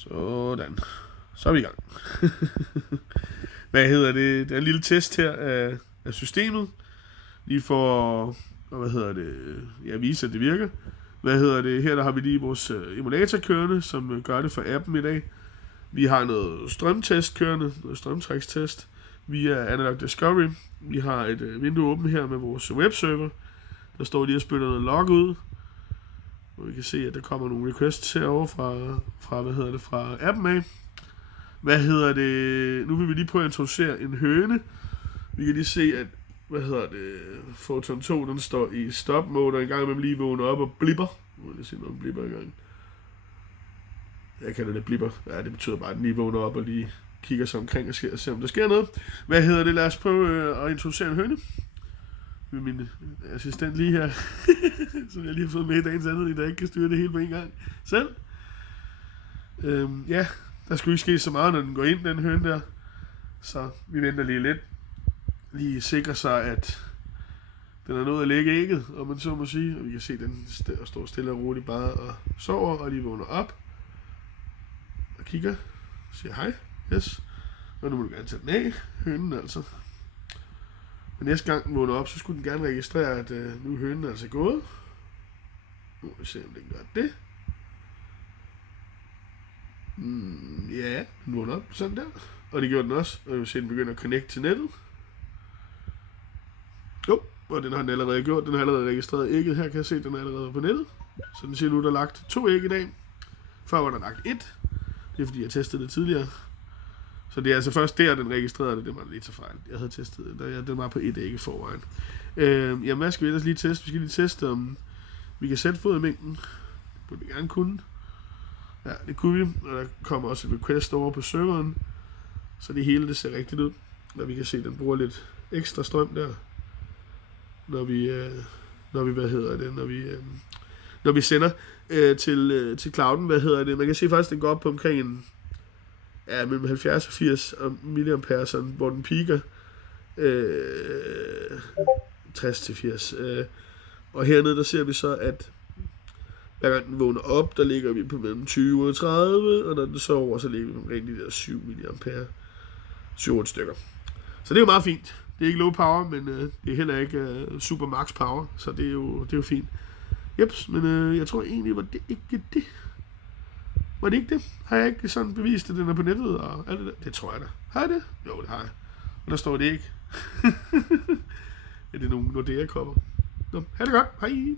Sådan. Så er vi i gang. Hvad hedder det? Der er en lille test her af systemet. Lige for at vise, at det virker. Her der har vi lige vores emulator kørende, som gør det for appen i dag. Vi har noget strømtest kørende, noget strømtrækstest via Analog Discovery. Vi har et vindue åbent her med vores webserver. Der står lige og spytter noget log ud. Og vi kan se, at der kommer nogle requests herovre fra appen af. Nu vil vi lige prøve at introducere en høne. Vi kan lige se, at Photon 2, den står i stop mode, og en gang imellem lige vågner op og blipper. Nu må jeg se noget blipper i gang. Jeg kalder det blipper. Ja, det betyder bare, at den lige vågner op og lige kigger sig omkring og ser, om der sker noget. Lad os prøve at introducere en høne. Med min assistent lige her, som jeg lige har fået med i dagens anledning, der ikke kan styre det hele på en gang selv. Der skulle ikke ske så meget, når den går ind, den høne der. Så vi venter lige lidt. Lige sikrer sig, at den er nået at lægge ægget, om man så må sige. Og vi kan se, at den står stille og roligt bare og sover, og lige vågner op. Og kigger. Siger hej. Yes. Og nu må du gerne tage den af, hønen altså. Og næste gang den vågner op, så skulle den gerne registrere, at nu er hønen altså gået. Nu må vi se, om den gør det. Ja, den vågner op sådan der. Og det gjorde den også. Og vi vil se, at den begynder at connecte til nettet. Jo, og den har den allerede gjort. Den har allerede registreret ægget. Her kan jeg se, at den er allerede på nettet. Så den siger nu, der er lagt 2 æg i dag. Før var der lagt 1. Det er fordi, jeg testede det tidligere. Så det er altså først der, den registrerede det. Det var lidt så fejl. Jeg havde testet det. Den var på 1 æg i forvejen. Jamen, hvad skal vi ellers lige teste? Vi skal lige teste, om vi kan sætte fodermængden. Det burde vi gerne kunne. Ja, det kunne vi. Og der kommer også et request over på serveren. Så det hele, det ser rigtigt ud. Og vi kan se, at den bruger lidt ekstra strøm der. Når vi sender til clouden, man kan se faktisk, at den går op på omkring mellem 70 og 80 mA, sådan, hvor den piker 60 til 80. Og hernede, der ser vi så, at hver gang den vågner op, der ligger vi på mellem 20 og 30, og når den sover, så ligger vi på omkring de der 7 mA, 7-8 stykker. Så det er jo meget fint. Det er ikke low power, men det er heller ikke super max power, så det er jo fint. Jeps, men jeg tror egentlig, var det ikke det. Var det ikke det? Har jeg ikke sådan bevist, at den er på nettet og alt det der? Det tror jeg da. Har jeg det? Jo, det har jeg. Og der står det ikke. Er det nogle Nordea-kopper? Nå, ha' det godt. Hej.